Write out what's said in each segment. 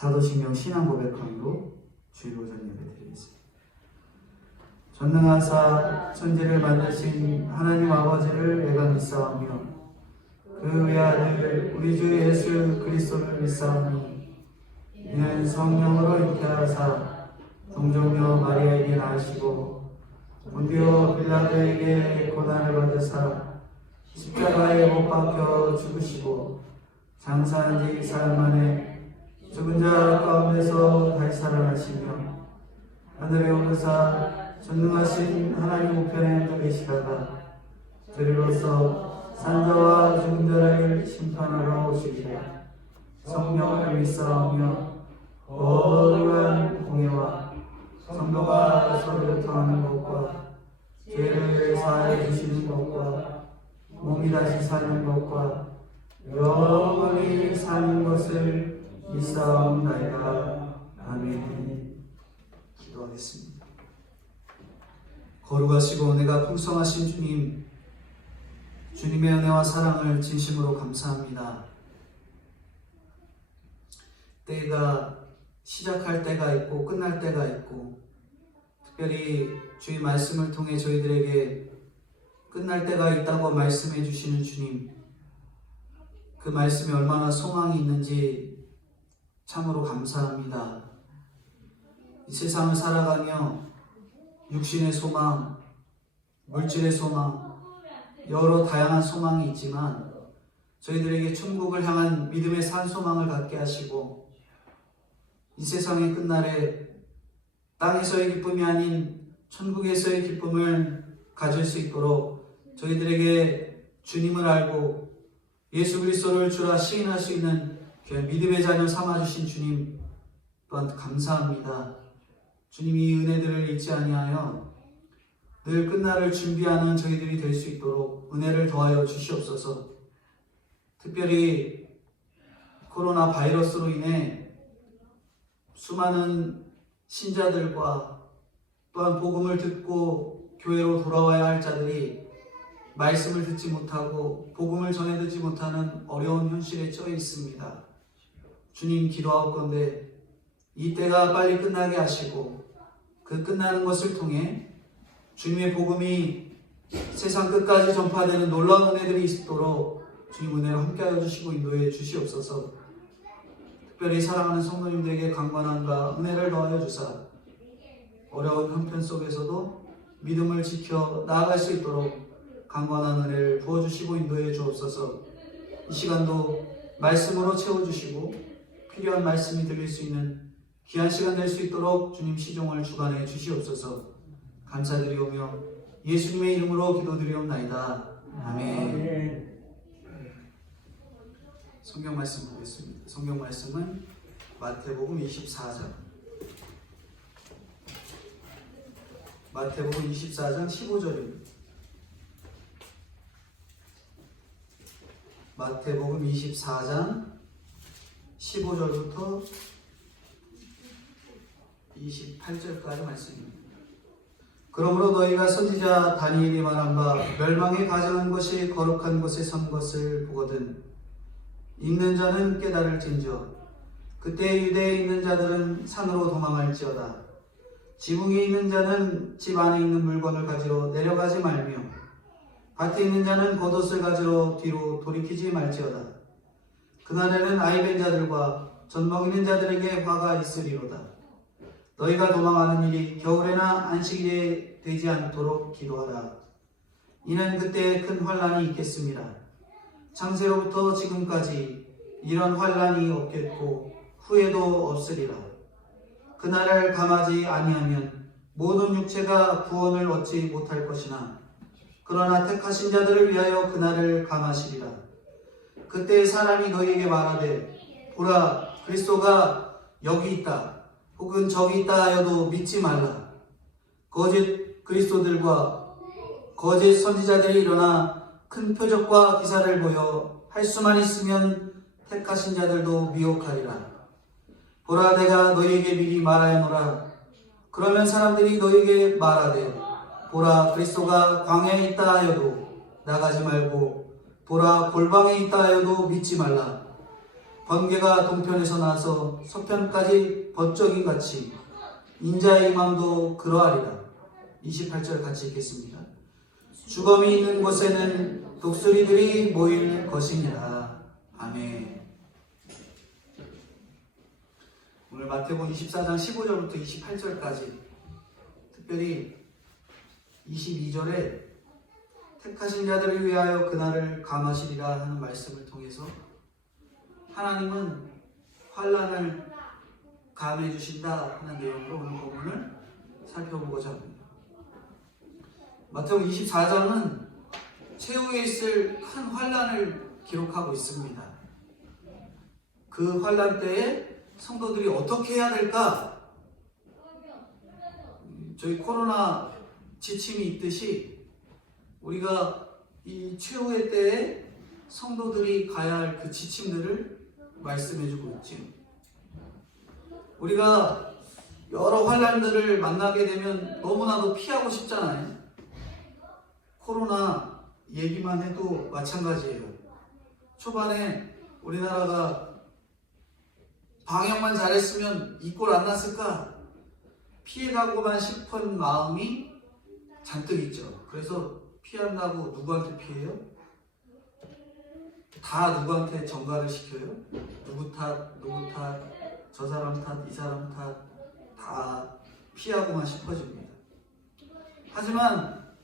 사도신경 신앙 고백함으로 주일 오전 예배 드리겠습니다. 전능하사 천지를 만드신 하나님 아버지를 내가 믿사오며 그 외아들 우리 주 예수 그리스도를 믿사오니 이는 성령으로 잉태하사 동정녀 마리아에게 낳으시고 본디오 빌라도에게 고난을 받으사 십자가에 못 박혀 죽으시고 장사한 지 사흘 만에 죽은 자 가운데서 다시 살아나시며 하늘에 오르사 전능하신 하나님 우편에 앉아 계시다가 저리로서 산자와 죽은 자를 심판하러 오시리라. 성령을 믿사오며 거룩한 공예와 성도가 서로 통하는 것과 죄를 사하여 주시는 것과 몸이 다시 사는 것과 영원히 사는 것을 믿사옵나이다. 아멘. 기도하겠습니다. 거룩하시고 은혜가 풍성하신 주님, 주님의 은혜와 사랑을 진심으로 감사합니다. 때가 시작할 때가 있고 끝날 때가 있고, 특별히 주의 말씀을 통해 저희들에게 끝날 때가 있다고 말씀해 주시는 주님, 그 말씀에 얼마나 소망이 있는지 참으로 감사합니다. 이 세상을 살아가며 육신의 소망, 물질의 소망, 여러 다양한 소망이 있지만 저희들에게 천국을 향한 믿음의 산 소망을 갖게 하시고, 이 세상의 끝날에 땅에서의 기쁨이 아닌 천국에서의 기쁨을 가질 수 있도록 저희들에게 주님을 알고 예수 그리스도를 주라 시인할 수 있는 귀한 믿음의 자녀 삼아주신 주님 또한 감사합니다. 주님이 이 은혜들을 잊지 아니하여 늘 끝날을 준비하는 저희들이 될 수 있도록 은혜를 더하여 주시옵소서. 특별히 코로나 바이러스로 인해 수많은 신자들과 또한 복음을 듣고 교회로 돌아와야 할 자들이 말씀을 듣지 못하고 복음을 전해 듣지 못하는 어려운 현실에 처해 있습니다. 주님 기도하옵건대 이 때가 빨리 끝나게 하시고 그 끝나는 것을 통해 주님의 복음이 세상 끝까지 전파되는 놀라운 은혜들이 있도록 주님 은혜로 함께하여 주시고 인도해 주시옵소서. 특별히 사랑하는 성도님들에게 강건함과 은혜를 더하여 주사 어려운 형편 속에서도 믿음을 지켜 나아갈 수 있도록 강건한 은혜를 부어주시고 인도해 주옵소서. 이 시간도 말씀으로 채워주시고 필요한 말씀이 들릴 수 있는 귀한 시간 될 수 있도록 주님 시종을 주관해 주시옵소서. 감사드리오며 예수님의 이름으로 기도드리옵나이다. 아멘. 성경 말씀 보겠습니다. 성경 말씀은 마태복음 24장 마태복음 24장 15절입니다. 마태복음 24장 15절부터 28절까지 말씀입니다. 그러므로 너희가 선지자 다니엘이 말한 바 멸망에 가증한 것이 거룩한 곳에 선 것을 보거든 읽는 자는 깨달을진저 그때 유대에 있는 자들은 산으로 도망할지어다. 지붕에 있는 자는 집 안에 있는 물건을 가지러 내려가지 말며 밭에 있는 자는 겉옷을 가지러 뒤로 돌이키지 말지어다. 그날에는 아이벤 자들과 젖먹이는 자들에게 화가 있으리로다. 너희가 도망하는 일이 겨울에나 안식일에 되지 않도록 기도하라. 이는 그때 큰 환란이 있겠습니다. 창세로부터 지금까지 이런 환란이 없겠고 후에도 없으리라. 그날을 감하지 아니하면 모든 육체가 구원을 얻지 못할 것이나 그러나 택하신 자들을 위하여 그날을 감하시리라. 그때 사람이 너희에게 말하되 보라 그리스도가 여기 있다 혹은 저기 있다 하여도 믿지 말라. 거짓 그리스도들과 거짓 선지자들이 일어나 큰 표적과 기사를 보여 할 수만 있으면 택하신 자들도 미혹하리라. 보라 내가 너희에게 미리 말하였노라. 그러면 사람들이 너희에게 말하되 보라 그리스도가 광야에 있다 하여도 나가지 말고 보라 골방에 있다 하여도 믿지 말라. 번개가 동편에서 나서 서편까지 번쩍임 같이 인자의 임함도 그러하리라. 28절 같이 읽겠습니다. 주검이 있는 곳에는 독수리들이 모일 것이니라. 아멘. 오늘 마태복음 24장 15절부터 28절까지, 특별히 22절에 택하신 자들을 위하여 그날을 감하시리라 하는 말씀을 통해서 하나님은 환난을 감해 주신다 하는 내용으로 오늘 본문을 살펴보고자 합니다. 마태복음 24장은 최후에 있을 큰 환난을 기록하고 있습니다. 그 환난 때에 성도들이 어떻게 해야 될까? 저희 코로나 지침이 있듯이 우리가 이 최후의 때에 성도들이 가야 할 그 지침들을 말씀해주고 있죠. 우리가 여러 환난들을 만나게 되면 너무나도 피하고 싶잖아요. 코로나 얘기만 해도 마찬가지예요. 초반에 우리나라가 방역만 잘했으면 이 꼴 안 났을까? 피해가고만 싶은 마음이 잔뜩 있죠. 그래서 피한다고 누구한테 피해요? 다 누구한테 전가를 시켜요? 누구 탓, 저 사람 탓, 이 사람 탓, 다 피하고만 싶어집니다. 하지만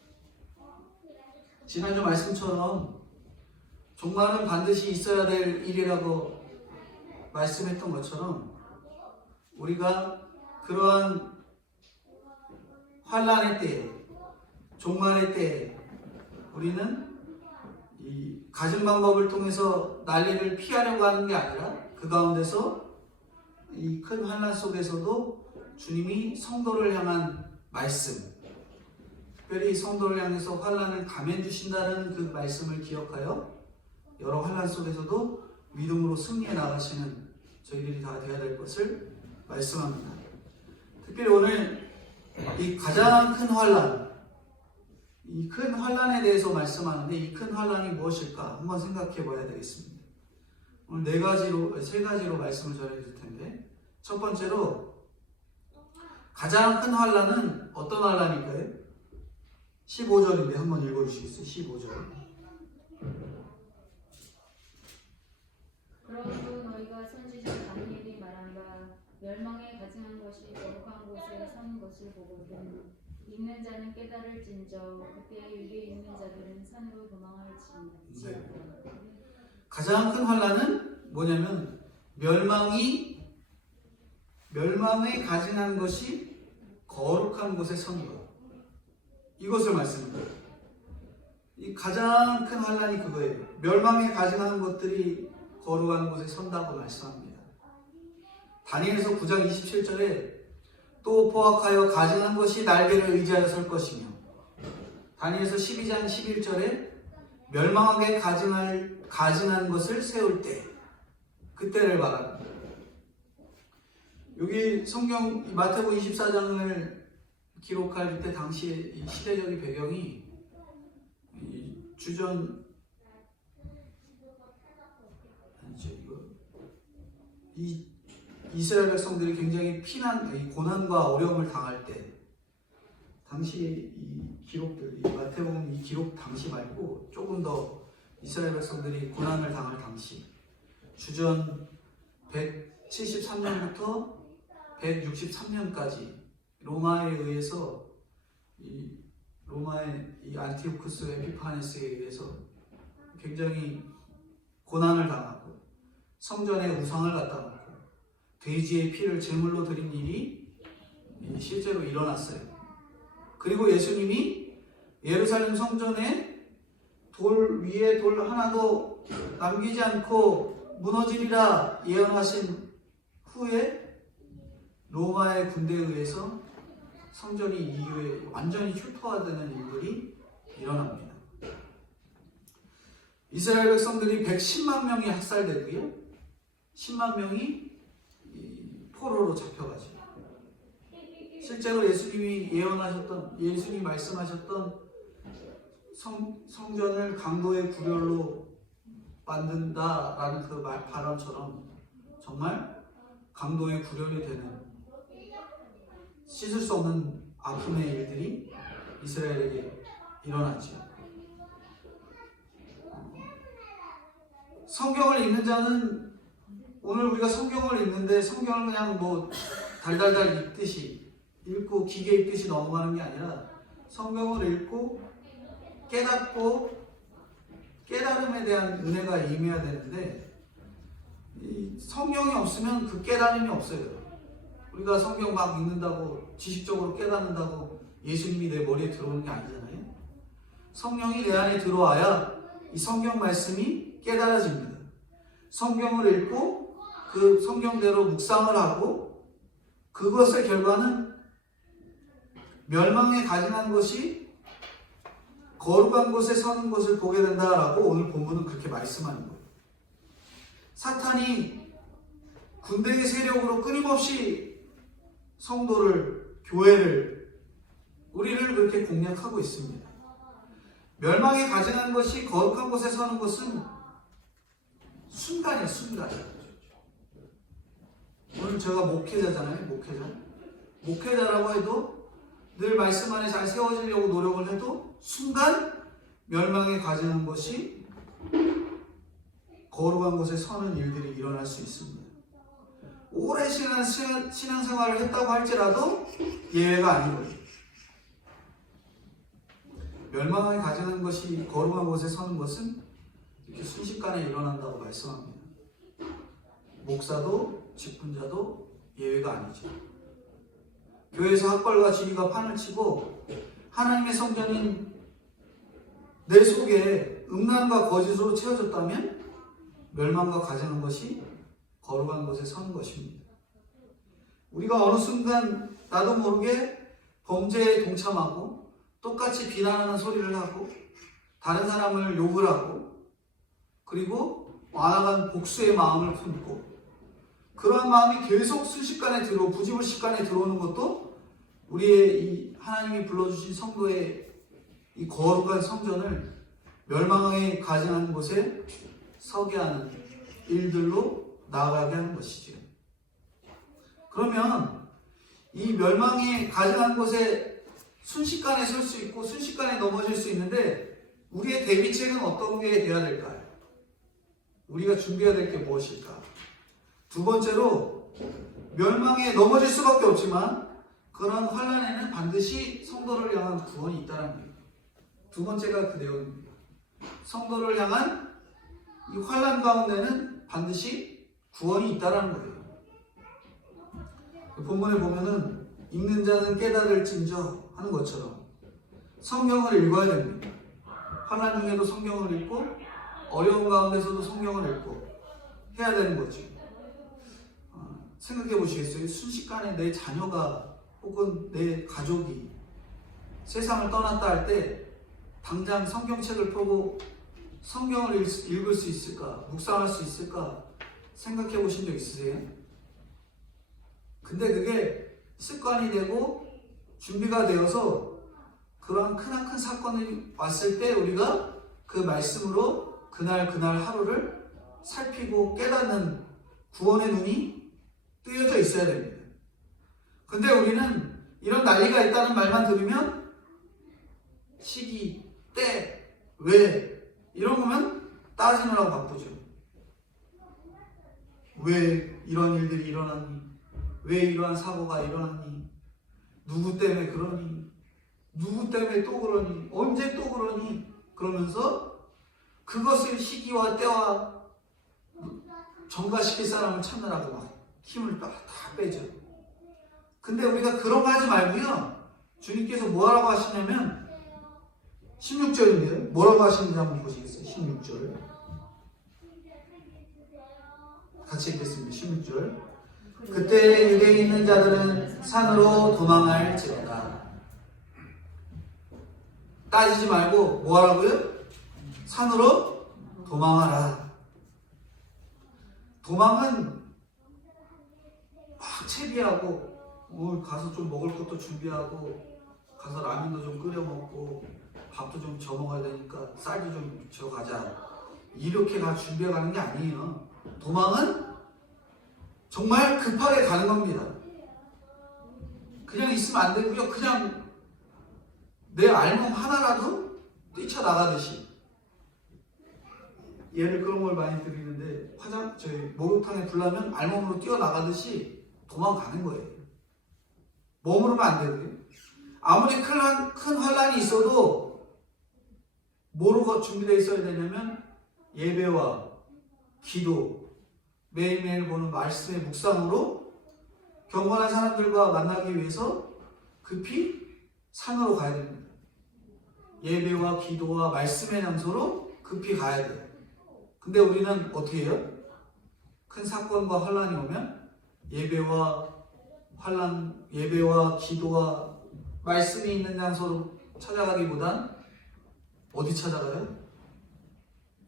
지난주 말씀처럼 종말은 반드시 있어야 될 일이라고 말씀했던 것처럼 우리가 그러한 환난의 때에, 종말의 때에 우리는 이 가진 방법을 통해서 난리를 피하려고 하는 게 아니라 그 가운데서 이 큰 환난 속에서도 주님이 성도를 향한 말씀, 특별히 성도를 향해서 환난을 감해 주신다는 그 말씀을 기억하여 여러 환난 속에서도 믿음으로 승리해 나가시는 저희들이 다 되어야 될 것을 말씀합니다. 특별히 오늘 이 가장 큰 환난, 이 큰 환난에 대해서 말씀하는데 이 큰 환난이 무엇일까 한번 생각해 봐야 되겠습니다. 오늘 세 가지로 말씀을 전해드릴 텐데, 첫 번째로 가장 큰 환난은 어떤 환난일까요? 15절인데 한번 읽어주시겠어요? 15절. 그러므로 너희가 선지자 다니엘이 말한 바 멸망에 가증한 것이 거룩한 곳에 선 것을 보거든 읽는 자는 깨달을진저 그때 위에 있는 자들은 산으로 도망할지어다. 가장 큰 환난은 뭐냐면 멸망에 가증한 것이 거룩한 곳에 선 것, 이것을 말씀합니다. 이 가장 큰 환난이 그거예요. 멸망에 가증한 것들이 거룩한 곳에 선다고 말씀합니다. 다니엘서 9장 27절에 또 포악하여 가증한 것이 날개를 의지하여 설 것이며, 다니엘서 12장 11절에 멸망하게 가증한 것을 세울 때, 그때를 말합니다. 여기 성경 마태복음 24장을 기록할 때 당시의 이 시대적인 배경이 주전 이스라엘 백성들이 굉장히 고난과 어려움을 당할 때, 당시 이 기록들, 이 마태복음 이 기록 당시 말고 조금 더 이스라엘 백성들이 고난을 당할 당시, 주전 173년부터 163년까지 로마에 의해서 로마의 이 안티오쿠스 에피파네스에 의해서 굉장히 고난을 당하고 성전에 우상을 갖다 놓고 돼지의 피를 제물로 드린 일이 실제로 일어났어요. 그리고 예수님이 예루살렘 성전에 돌 위에 돌 하나도 남기지 않고 무너지리라 예언하신 후에 로마의 군대에 의해서 성전이 이후에 완전히 흉포화되는 일들이 일어납니다. 이스라엘 백성들이 110만 명이 학살되고요, 10만 명이 포로로 잡혀가죠. 실제로 예수님이 말씀하셨던 성전을 강도의 구별로 만든다라는 그 발언처럼 정말 강도의 구련이 되는 씻을 수 없는 아픔의 일들이 이스라엘에게 일어났죠. 성경을 읽는 자는 오늘 우리가 성경을 읽는데 성경을 그냥 뭐 달달달 읽듯이 읽고 기계 읽듯이 넘어가는 게 아니라 성경을 읽고 깨닫고 깨달음에 대한 은혜가 임해야 되는데 이 성경이 없으면 그 깨달음이 없어요. 우리가 성경 막 읽는다고 지식적으로 깨닫는다고 예수님이 내 머리에 들어오는 게 아니잖아요. 성령이 내 안에 들어와야 이 성경 말씀이 깨달아집니다. 성경을 읽고 그 성경대로 묵상을 하고 그것의 결과는 멸망에 가증한 것이 거룩한 곳에 서는 것을 보게 된다라고 오늘 본문은 그렇게 말씀하는 거예요. 사탄이 군대의 세력으로 끊임없이 성도를, 교회를, 우리를 그렇게 공략하고 있습니다. 멸망에 가증한 것이 거룩한 곳에 서는 것은 순간이에요, 순간. 오늘 제가 목회자잖아요, 목회자. 목회자라고 해도 늘 말씀 안에 잘 세워지려고 노력을 해도 순간 멸망에 가증한 것이 거룩한 곳에 서는 일들이 일어날 수 있습니다. 오랜 시간 신앙생활을 했다고 할지라도 예외가 아닌 거예요. 멸망에 가증한 것이 거룩한 곳에 서는 것은 이렇게 순식간에 일어난다고 말씀합니다. 목사도 직분자도 예외가 아니죠. 교회에서 학벌과 지위가 판을 치고 하나님의 성전인 내 속에 음란과 거짓으로 채워졌다면 멸망과 가증한 것이 거룩한 곳에 서는 것입니다. 우리가 어느 순간 나도 모르게 범죄에 동참하고 똑같이 비난하는 소리를 하고 다른 사람을 욕을 하고 그리고 완악한 복수의 마음을 품고 그러한 마음이 계속 순식간에 부지불식간에 들어오는 것도 우리의 이 하나님이 불러주신 성도의 이 거룩한 성전을 멸망에 가증한 곳에 서게 하는 일들로 나아가게 하는 것이죠. 그러면 이 멸망에 가증한 곳에 순식간에 설 수 있고 순식간에 넘어질 수 있는데 우리의 대비책은 어떤 게 되어야 될까요? 우리가 준비해야 될 게 무엇일까? 두 번째로 멸망에 넘어질 수밖에 없지만 그런 환난에는 반드시 성도를 향한 구원이 있다는 거예요. 두 번째가 그 내용입니다. 성도를 향한 이 환난 가운데는 반드시 구원이 있다는 거예요. 본문에 보면은 읽는 자는 깨달을진저 하는 것처럼 성경을 읽어야 됩니다. 환난 중에도 성경을 읽고 어려운 가운데서도 성경을 읽고 해야 되는 거죠. 생각해 보시겠어요? 순식간에 내 자녀가 혹은 내 가족이 세상을 떠났다 할 때 당장 성경책을 펴고 성경을 읽을 수 있을까? 묵상할 수 있을까? 생각해 보신 적 있으세요? 근데 그게 습관이 되고 준비가 되어서 그러한 크나큰 사건이 왔을 때 우리가 그 말씀으로 그날 하루를 살피고 깨닫는 구원의 눈이 뜨여져 있어야 됩니다. 근데 우리는 이런 난리가 있다는 말만 들으면 시기, 때, 왜 이런 거면 따지느라고 바쁘죠. 왜 이런 일들이 일어났니? 왜 이러한 사고가 일어났니? 누구 때문에 그러니? 누구 때문에 또 그러니? 언제 또 그러니? 그러면서 그것을 시기와 때와 전가시킬 사람을 찾느라고 막 힘을 다 빼죠. 근데 우리가 그런 거 하지 말고요. 주님께서 뭐라고 하시냐면 16절인데요. 뭐라고 하시는지 한번 보시겠어요? 16절. 같이 읽겠습니다. 16절. 그때 유대에 있는 자들은 산으로 도망할지어다. 따지지 말고 뭐 하라고요? 산으로 도망하라. 도망은 막 채비하고 가서 좀 먹을 것도 준비하고 가서 라면도 좀 끓여 먹고 밥도 좀 저 먹어야 되니까 쌀도 좀 저 가자 이렇게 준비해 가는 게 아니에요. 도망은 정말 급하게 가는 겁니다. 그냥 있으면 안 되고요. 그냥 내 알몸 하나라도 뛰쳐나가듯이. 예를 그런 걸 많이 드리는데 목욕탕에 불나면 알몸으로 뛰어나가듯이 도망가는 거예요. 머무르면 안 되고요. 아무리 큰 환란이 있어도 뭐로 준비되어 있어야 되냐면 예배와 기도, 매일매일 보는 말씀의 묵상으로 경건한 사람들과 만나기 위해서 급히 산으로 가야 됩니다. 예배와 기도와 말씀의 장소로 급히 가야 돼요. 근데 우리는 어떻게 해요? 큰 사건과 환란이 오면 예배와 기도와 말씀이 있는 장소로 찾아가기보단 어디 찾아가요?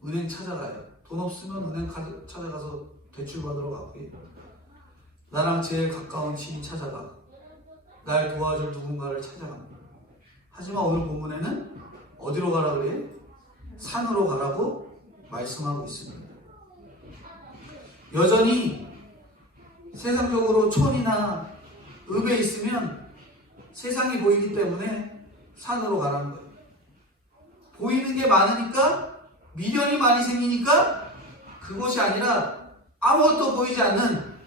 은행 찾아가요. 돈 없으면 은행 찾아가서 대출 받으러 가고요. 나랑 제일 가까운 친인 찾아가. 날 도와줄 누군가를 찾아갑니다. 하지만 오늘 본문에는 어디로 가라 그래요? 산으로 가라고 말씀하고 있습니다. 여전히 세상적으로 촌이나 읍에 있으면 세상이 보이기 때문에 산으로 가라는 거예요. 보이는 게 많으니까, 미련이 많이 생기니까 그것이 아니라 아무것도 보이지 않는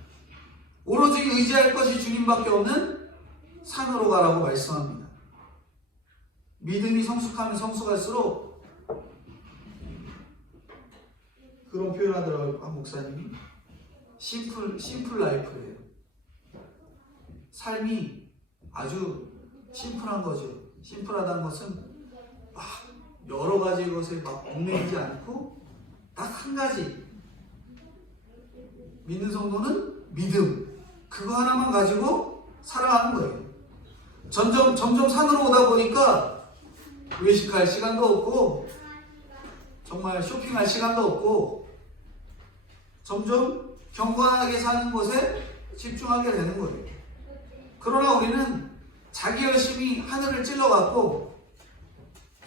오로지 의지할 것이 주님밖에 없는 산으로 가라고 말씀합니다. 믿음이 성숙하면 성숙할수록 그런 표현하더라고요. 한 목사님이 심플 라이프예요. 삶이 아주 심플한 거죠. 심플하다는 것은 막 여러 가지 것에 막 얽매이지 않고 딱 한 가지. 믿는 성도는 믿음. 그거 하나만 가지고 살아가는 거예요. 점점 산으로 오다 보니까 외식할 시간도 없고 정말 쇼핑할 시간도 없고 점점 경건하게 사는 것에 집중하게 되는 거예요. 그러나 우리는 자기 열심히 하늘을 찔러갖고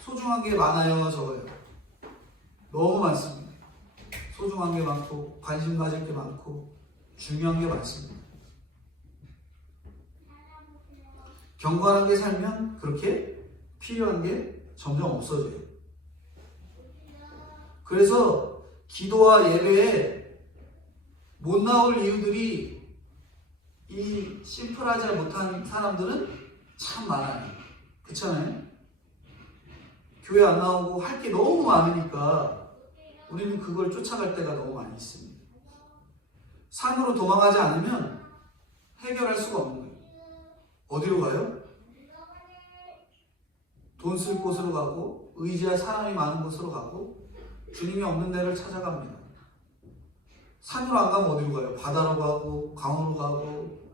소중한 게 많아요, 적어요. 너무 많습니다. 소중한 게 많고 관심 가질 게 많고 중요한 게 많습니다. 경건하게 살면 그렇게 필요한 게 점점 없어져요. 그래서 기도와 예배에 못 나올 이유들이 이 심플하지 못한 사람들은 참 많아요. 그렇잖아요? 교회 안 나오고 할 게 너무 많으니까 우리는 그걸 쫓아갈 때가 너무 많이 있습니다. 산으로 도망가지 않으면 해결할 수가 없는 거예요. 어디로 가요? 돈 쓸 곳으로 가고 의지할 사람이 많은 곳으로 가고 주님이 없는 데를 찾아갑니다. 산으로 안 가면 어디로 가요? 바다로 가고 강으로 가고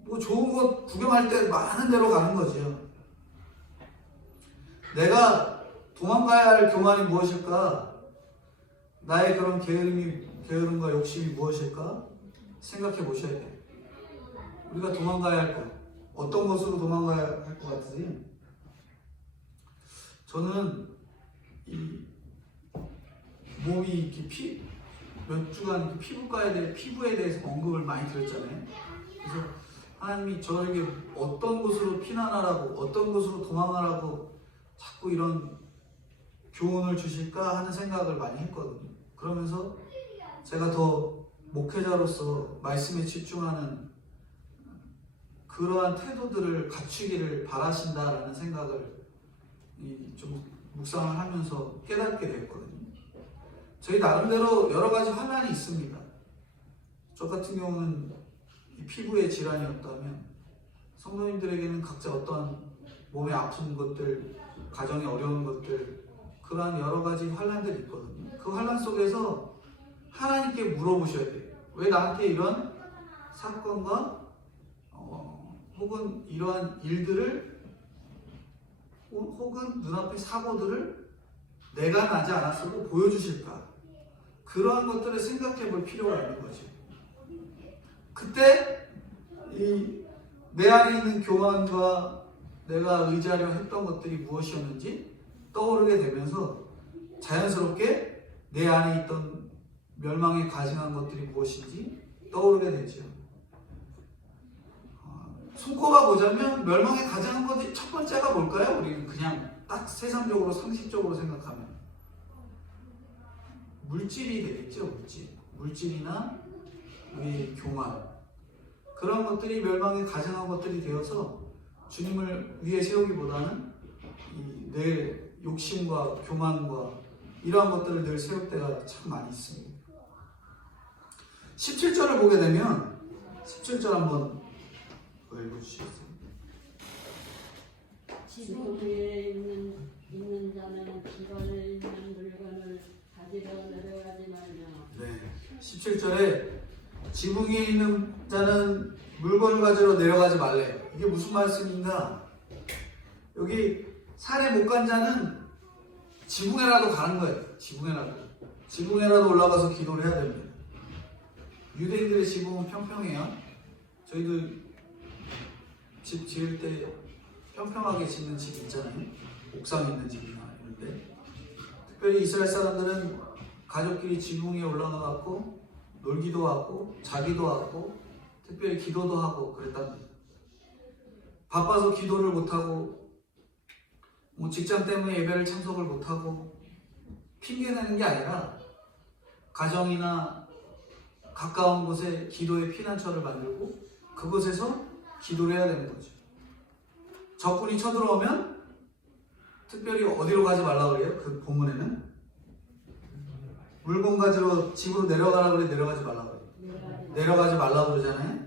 뭐 좋은 곳 구경할 때 많은 데로 가는 거죠. 내가 도망가야 할 교만이 무엇일까? 나의 그런 게으름과 욕심이 무엇일까? 생각해 보셔야 돼요. 우리가 도망가야 할 것, 어떤 것으로 도망가야 할 것 같으세요? 저는 이 몸이 이렇게 몇 주간 피부에 대해서 언급을 많이 드렸잖아요. 그래서 하나님이 저에게 어떤 곳으로 피난하라고, 어떤 곳으로 도망가라고 자꾸 이런 교훈을 주실까 하는 생각을 많이 했거든요. 그러면서 제가 더 목회자로서 말씀에 집중하는 그러한 태도들을 갖추기를 바라신다라는 생각을 좀 묵상을 하면서 깨닫게 됐거든요. 저희 나름대로 여러 가지 환난이 있습니다. 저 같은 경우는 이 피부의 질환이었다면 성도님들에게는 각자 어떠한 몸에 아픈 것들, 가정에 어려운 것들, 그러한 여러 가지 환난들이 있거든요. 그 환난 속에서 하나님께 물어보셔야 돼요. 왜 나한테 이런 사건과 혹은 이러한 일들을 혹은 눈앞의 사고들을 내가 나지 않았어도 보여주실까? 그러한 것들을 생각해 볼 필요가 있는 거죠. 그때 내 안에 있는 교만과 내가 의지하려 했던 것들이 무엇이었는지 떠오르게 되면서 자연스럽게 내 안에 있던 멸망에 가증한 것들이 무엇인지 떠오르게 되죠. 손꼽아 보자면 멸망에 가증한 것이 첫 번째가 뭘까요? 우리는 그냥 딱 세상적으로 상식적으로 생각하면 물질이 되겠죠. 물질이나 우리 교만, 그런 것들이 멸망에 가증한 것들이 되어서 주님을 위해 세우기보다는 내 욕심과 교만과 이러한 것들을 늘 세울 때가 참 많이 있습니다. 17절을 보게 되면 17절 한번 읽어주시겠어요? 지붕 위에 있는 자는 기가 있는 물건을 가지러 내려가지 말며. 네, 17절에 지붕 위에 있는 자는 물건을 가지러 내려가지 말래요. 이게 무슨 말씀인가? 여기 산에 못 간 자는 지붕에라도 가는 거예요. 지붕에라도 올라가서 기도를 해야 됩니다. 유대인들의 지붕은 평평해요. 저희도 집 지을 때 평평하게 짓는 집 있잖아요. 옥상 있는 집이나 이런데, 특별히 이스라엘 사람들은 가족끼리 지붕 위에 올라가갖고 놀기도 하고 자기도 하고 특별히 기도도 하고 그랬답니다. 바빠서 기도를 못하고 직장 때문에 예배를 참석을 못하고 핑계내는 게 아니라 가정이나 가까운 곳에 기도의 피난처를 만들고 그곳에서 기도를 해야 되는 거죠. 적군이 쳐들어오면 특별히 어디로 가지 말라고 그래요? 그 본문에는 물건 가지러 집으로 내려가라고 그래. 내려가지 말라고 그래요. 내려가지 말라고 그러잖아요.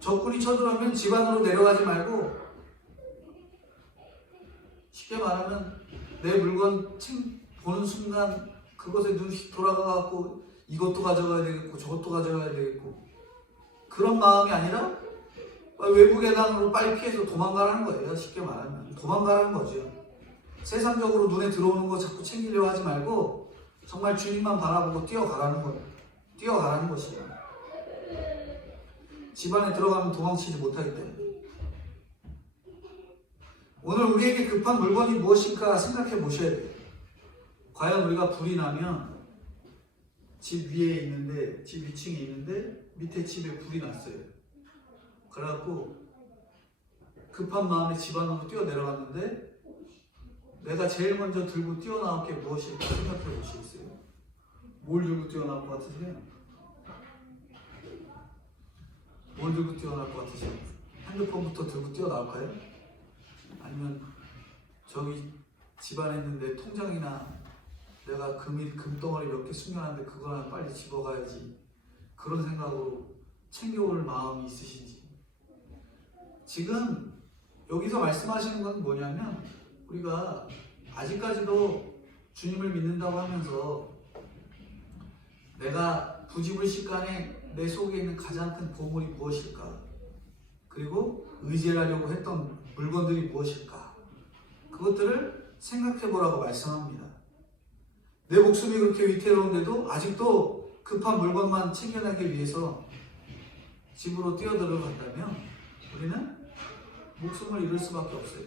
적군이 쳐들어오면 집 안으로 내려가지 말고, 쉽게 말하면 내 물건 보는 순간 그것에 눈이 돌아가갖고 이것도 가져가야 되겠고 저것도 가져가야 되겠고, 그런 마음이 아니라 외부 계단으로 빨리 피해서 도망가라는 거예요. 쉽게 말하면 도망가라는 거죠. 세상적으로 눈에 들어오는 거 자꾸 챙기려고 하지 말고 정말 주님만 바라보고 뛰어가라는 거예요. 뛰어가라는 것이에요. 집안에 들어가면 도망치지 못하기 때문에. 오늘 우리에게 급한 물건이 무엇일까 생각해 보셔야 돼요. 과연 우리가 불이 나면 집 위에 있는데, 집 위층에 있는데 밑에 집에 불이 났어요. 그래갖고 급한 마음에 집 안으로 뛰어 내려갔는데 내가 제일 먼저 들고 뛰어나올 게 무엇일까 생각해 보시겠어요? 뭘 들고 뛰어나올 것 같으세요? 뭘 들고 뛰어나올 것 같으세요? 핸드폰부터 들고 뛰어나올까요? 아니면 저기 집안에 있는 내 통장이나 내가 금덩어리 몇 개 숨겨놨는데 그거나 빨리 집어가야지, 그런 생각으로 챙겨올 마음이 있으신지. 지금 여기서 말씀하시는 건 뭐냐면, 우리가 아직까지도 주님을 믿는다고 하면서 내가 부지불식간에 내 속에 있는 가장 큰 보물이 무엇일까, 그리고 의지하려고 했던 물건들이 무엇일까, 그것들을 생각해 보라고 말씀합니다. 내 목숨이 그렇게 위태로운데도 아직도 급한 물건만 챙겨내기 위해서 집으로 뛰어들어간다면 우리는 목숨을 잃을 수밖에 없어요.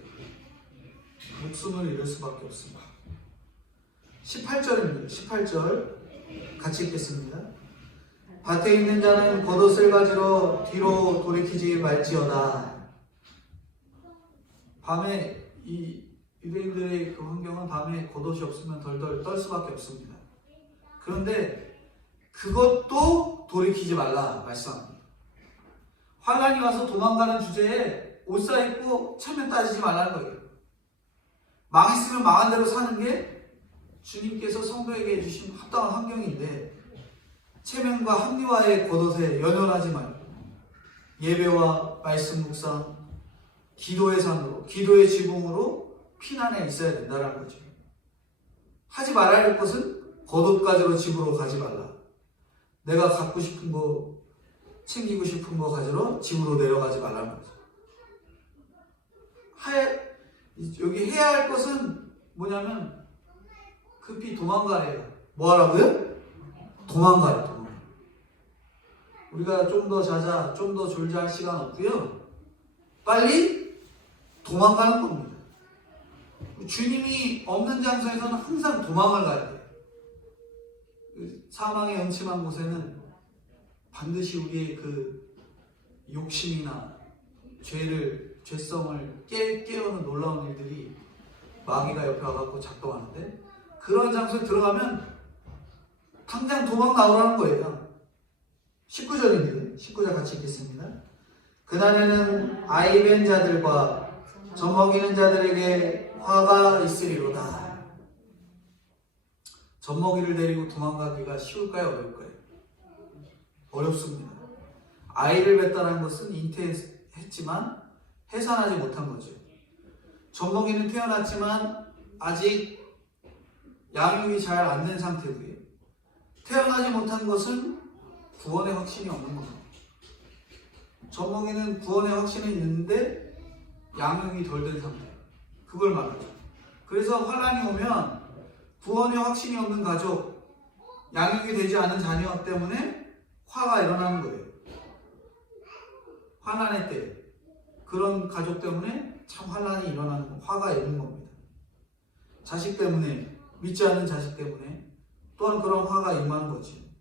목숨을 잃을 수밖에 없습니다. 18절입니다. 18절 같이 읽겠습니다. 밭에 있는 자는 겉옷을 가지러 뒤로 돌이키지 말지어다. 밤에 이 유대인들의 그 환경은 밤에 겉옷이 없으면 덜덜 떨 수밖에 없습니다. 그런데 그것도 돌이키지 말라 말씀합니다. 환란이 와서 도망가는 주제에 옷 사입고 체면 따지지 말라는 거예요. 망했으면 망한 대로 사는 게 주님께서 성도에게 해주신 합당한 환경인데, 체면과 합리화의 겉옷에 연연하지 말고 예배와 말씀 묵상, 기도의 산으로, 기도의 지붕으로 피난에 있어야 된다는 거죠. 하지 말아야 할 것은 겉옷 가지러 집으로 가지 말라. 내가 갖고 싶은 거, 챙기고 싶은 거 가지러 집으로 내려가지 말라는 거죠. 여기 해야 할 것은 뭐냐면 급히 도망가래요. 뭐 하라고요? 도망가래. 우리가 좀 더 자자, 좀 더 졸자 할 시간 없고요. 빨리 도망가는 겁니다. 주님이 없는 장소에서는 항상 도망을 가야 돼요. 사망의 음침한 곳에는 반드시 우리의 그 욕심이나 죄성을 깨우는 놀라운 일들이 마귀가 옆에 와갖고 작동하는데, 그런 장소에 들어가면 당장 도망 나오라는 거예요. 19절입니다. 19절 같이 읽겠습니다. 그날에는 아이벤 자들과 젖먹이는 자들에게 화가 있으리로다. 젖먹이를 데리고 도망가기가 쉬울까요? 어려울까요? 어렵습니다. 아이를 뱉다는 것은 잉태했지만 해산하지 못한 거죠. 젖먹이는 태어났지만 아직 양육이 잘 안 된 상태고요. 태어나지 못한 것은 구원의 확신이 없는 겁니다. 젖먹이는 구원의 확신은 있는데 양육이 덜 된 상태, 그걸 말하죠. 그래서 환난이 오면 구원의 확신이 없는 가족, 양육이 되지 않은 자녀 때문에 화가 일어나는 거예요. 환난의 때 그런 가족 때문에 참 환난이 일어나는 거, 화가 있는 겁니다. 자식 때문에, 믿지 않는 자식 때문에 또한 그런 화가 임하는 거지.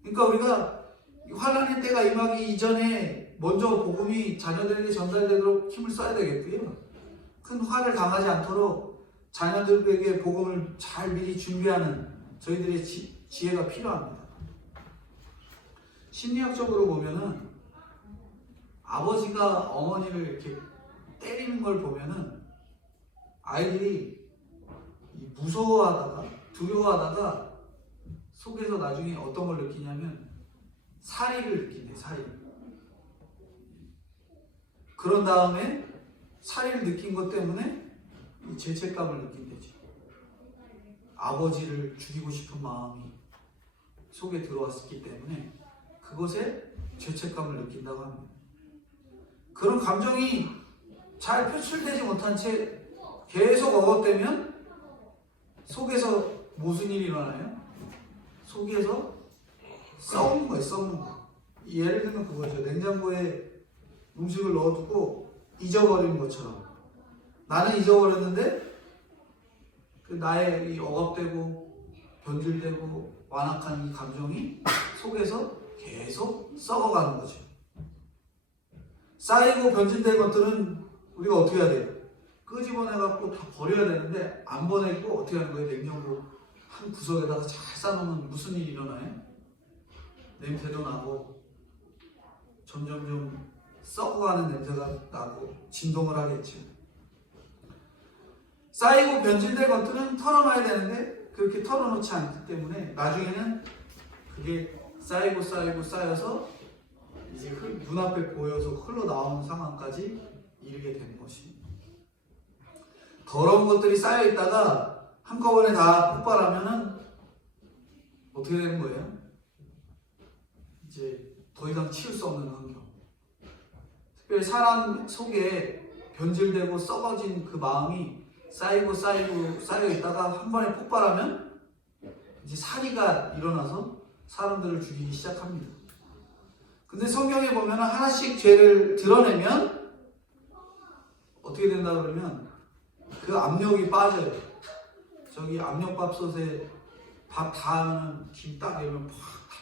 그러니까 우리가 환난의 때가 임하기 이전에 먼저 복음이 자녀들에게 전달되도록 힘을 써야 되겠고요. 큰 화를 당하지 않도록 자녀들에게 복음을 잘 미리 준비하는 저희들의 지혜가 필요합니다. 심리학적으로 보면은 아버지가 어머니를 이렇게 때리는 걸 보면은 아이들이 무서워하다가 두려워하다가 속에서 나중에 어떤 걸 느끼냐면 살의를 느낀대. 살의. 그런 다음에 살의를 느낀 것 때문에 이 죄책감을 느낀대지. 아버지를 죽이고 싶은 마음이 속에 들어왔기 때문에 그것에 죄책감을 느낀다고 합니다. 그런 감정이 잘 표출되지 못한 채 계속 억압되면 속에서 무슨 일이 일어나요? 속에서 썩는 거예요. 썩는 거. 예를 들면 그거죠. 냉장고에 음식을 넣어두고 잊어버리는 것처럼 나는 잊어버렸는데 그 나의 이 억압되고 변질되고 완악한 이 감정이 속에서 계속 썩어가는 거죠. 쌓이고 변질된 것들은 우리가 어떻게 해야 돼요? 끄집어내갖고 다 버려야 되는데 안 버내고 어떻게 하는 거예요? 냉장고 한 구석에다가 잘 싸놓으면 무슨 일이 일어나요? 냄새도 나고 점점점 썩어가는 냄새가 나고 진동을 하겠죠. 쌓이고 변질된 것들은 털어놔야 되는데 그렇게 털어놓지 않기 때문에 나중에는 그게 쌓여서 이제 눈앞에 보여서 흘러나오는 상황까지 이르게 되는 것입니다. 더러운 것들이 쌓여있다가 한꺼번에 다 폭발하면은 어떻게 되는 거예요? 이제 더 이상 치울 수 없는 환경. 특별히 사람 속에 변질되고 썩어진 그 마음이 쌓여있다가 한 번에 폭발하면 이제 살이가 일어나서 사람들을 죽이기 시작합니다. 근데 성경에 보면 하나씩 죄를 드러내면 어떻게 된다 그러면 그 압력이 빠져요. 저기 압력밥솥에 밥 다 하면 김 딱 내면 팍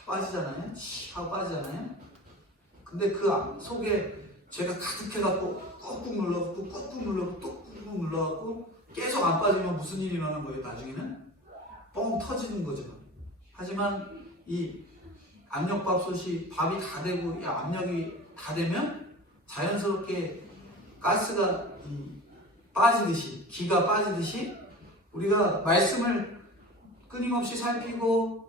빠지잖아요. 하고 빠지잖아요. 근데 그 속에 죄가 가득해갖고 꾹꾹 눌러갖고 계속 안 빠지면 무슨 일이 일어나는 거예요? 나중에는 뻥 터지는 거죠. 하지만 이 압력밥솥이 밥이 다 되고 이 압력이 다 되면 자연스럽게 가스가 빠지듯이, 기가 빠지듯이 우리가 말씀을 끊임없이 살피고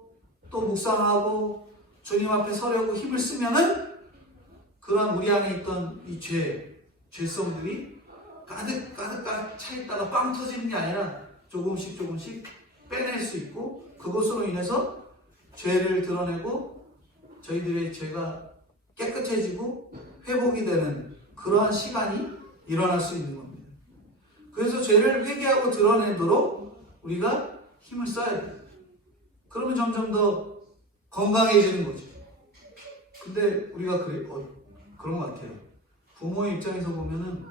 또 묵상하고 주님 앞에 서려고 힘을 쓰면은 그러한 우리 안에 있던 이 죄성들이 가득 차있다가 빵 터지는 게 아니라 조금씩 빼낼 수 있고 그것으로 인해서 죄를 드러내고 저희들의 죄가 깨끗해지고 회복이 되는 그러한 시간이 일어날 수 있는 겁니다. 그래서 죄를 회개하고 드러내도록 우리가 힘을 써야 돼요. 그러면 점점 더 건강해지는 거죠. 근데 우리가 그런 것 같아요. 부모의 입장에서 보면은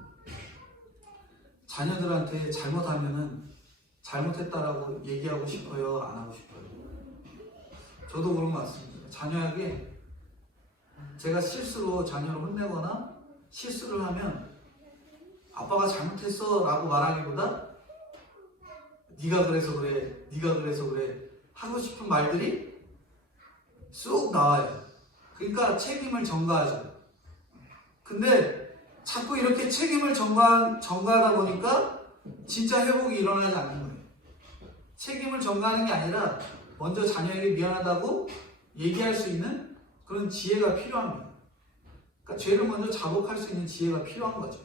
자녀들한테 잘못하면은 잘못했다라고 얘기하고 싶어요? 안 하고 싶어요? 저도 그런 것 같습니다. 자녀에게 제가 실수로 자녀를 혼내거나 실수를 하면 아빠가 잘못했어 라고 말하기보다 네가 그래서 그래, 네가 그래서 그래 하고 싶은 말들이 쑥 나와요. 그러니까 책임을 전가하죠. 근데 자꾸 이렇게 책임을 전가하다 보니까 진짜 회복이 일어나지 않는 거예요. 책임을 전가하는 게 아니라 먼저 자녀에게 미안하다고 얘기할 수 있는 그런 지혜가 필요합니다. 그러니까 죄를 먼저 자복할 수 있는 지혜가 필요한 거죠.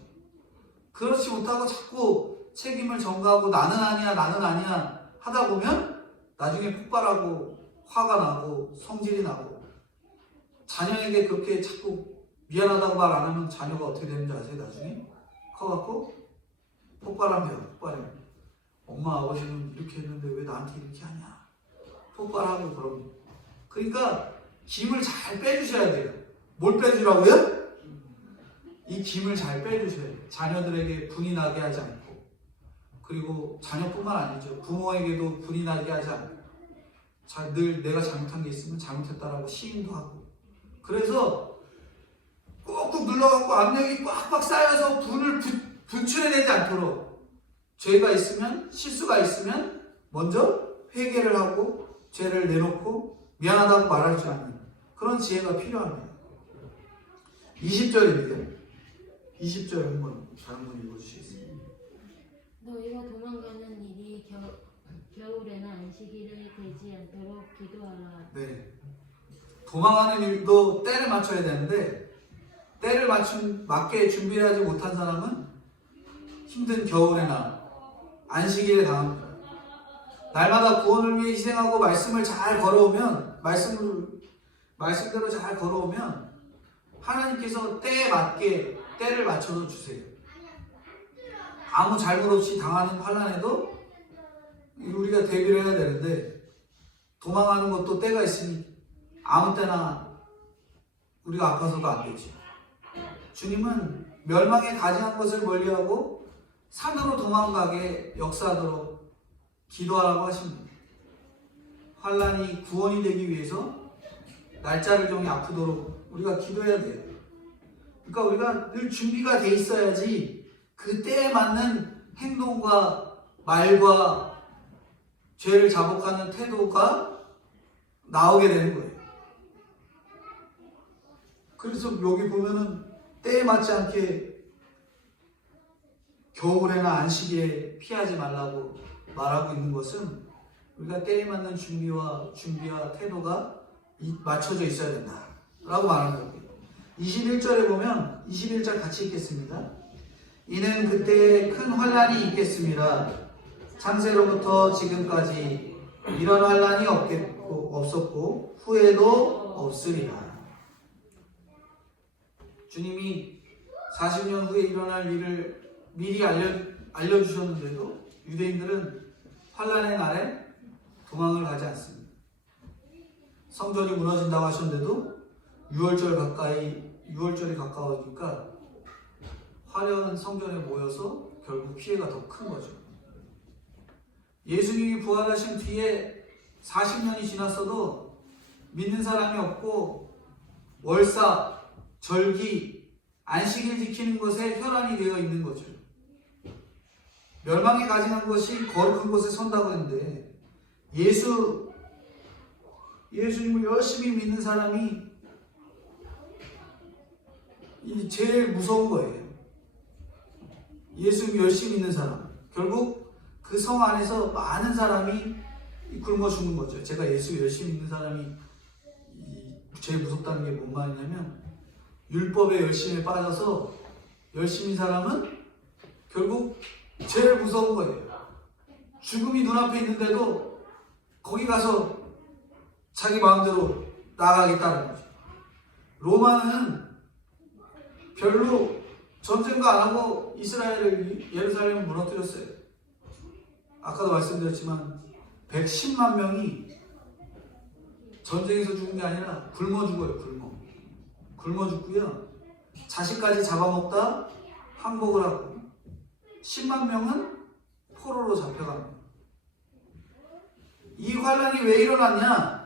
그렇지 못하고 자꾸 책임을 전가하고 나는 아니야 하다 보면 나중에 폭발하고 화가 나고 성질이 나고 자녀에게 그렇게 자꾸 미안하다고 말 안 하면 자녀가 어떻게 되는지 아세요? 나중에 커갖고 폭발하면 엄마 아버지는 이렇게 했는데 왜 나한테 이렇게 하냐 폭발하고 그러면 그러니까 김을 잘 빼주셔야 돼요. 뭘 빼주라고요? 이 김을 잘 빼주셔야 돼요. 자녀들에게 분이 나게 하지 않고 그리고 자녀뿐만 아니죠. 부모에게도 분이 나게 하지 않고 늘 내가 잘못한 게 있으면 잘못했다라고 시인도 하고 그래서 꾹꾹 눌러갖고 압력이 꽉꽉 쌓여서 분을 분출해내지 않도록 죄가 있으면 실수가 있으면 먼저 회개를 하고 죄를 내놓고 미안하다고 말할 줄 아는 그런 지혜가 필요합니다. 20절입니다. 20절 한번 다른 분 읽어주시겠습니다. 너희가 도망가는 일이 겨울에나 안식일에 되지 않도록 기도하라. 네. 도망가는 일도 때를 맞춰야 되는데 때를 맞게 준비하지 못한 사람은 힘든 겨울에나 안식일에 당합니다. 날마다 구원을 위해 희생하고 말씀을 잘 걸어오면 말씀대로 잘 걸어오면 하나님께서 때에 맞게 때를 맞춰서 주세요. 아무 잘못 없이 당하는 환난에도 우리가 대비를 해야 되는데 도망가는 것도 때가 있으니 아무 때나 우리가 아파서도 안 되지. 주님은 멸망에 가증한 것을 멀리하고 산으로 도망가게 역사하도록 기도하라고 하십니다. 환난이 구원이 되기 위해서 날짜를 정해 아프도록 우리가 기도해야 돼요. 그러니까 우리가 늘 준비가 돼 있어야지 그 때에 맞는 행동과 말과 죄를 자복하는 태도가 나오게 되는 거예요. 그래서 여기 보면은 때에 맞지 않게 겨울에나 안식일에 피하지 말라고 말하고 있는 것은 우리가 때에 맞는 준비와 태도가 맞춰져 있어야 된다 라고 말하는 거예요. 21절에 보면 21절 같이 읽겠습니다. 이는 그때에 큰 환난이 있겠습니다. 창세로부터 지금까지 이런 환난이 없었고 후에도 없으리라. 주님이 40년 후에 일어날 일을 미리 알려주셨는데도 유대인들은 환난의 날에 도망을 가지 않습니다. 성전이 무너진다고 하셨는데도 6월절이 가까워지니까 화려한 성전에 모여서 결국 피해가 더 큰 거죠. 예수님이 부활하신 뒤에 40년이 지났어도 믿는 사람이 없고 월사, 절기, 안식일 지키는 것에 혈안이 되어 있는 거죠. 멸망에 가증한 것이 거룩한 곳에 선다고 했는데 예수님을 열심히 믿는 사람이 제일 무서운 거예요. 예수님 열심히 믿는 사람. 결국 그 성 안에서 많은 사람이 굶어 죽는 거죠. 제가 예수 열심히 믿는 사람이 제일 무섭다는 게 뭔 말이냐면 율법의 열심에 빠져서 열심히 사람은 결국 제일 무서운 거예요. 죽음이 눈앞에 있는데도 거기 가서 자기 마음대로 나가겠다는 거죠. 로마는 별로 전쟁도 안 하고 이스라엘을 예루살렘을 무너뜨렸어요. 아까도 말씀드렸지만 110만 명이 전쟁에서 죽은 게 아니라 굶어 죽어요. 굶어 죽고요. 자식까지 잡아먹다 항복을 하고 10만 명은 포로로 잡혀갑니다. 이 환란이 왜 일어났냐?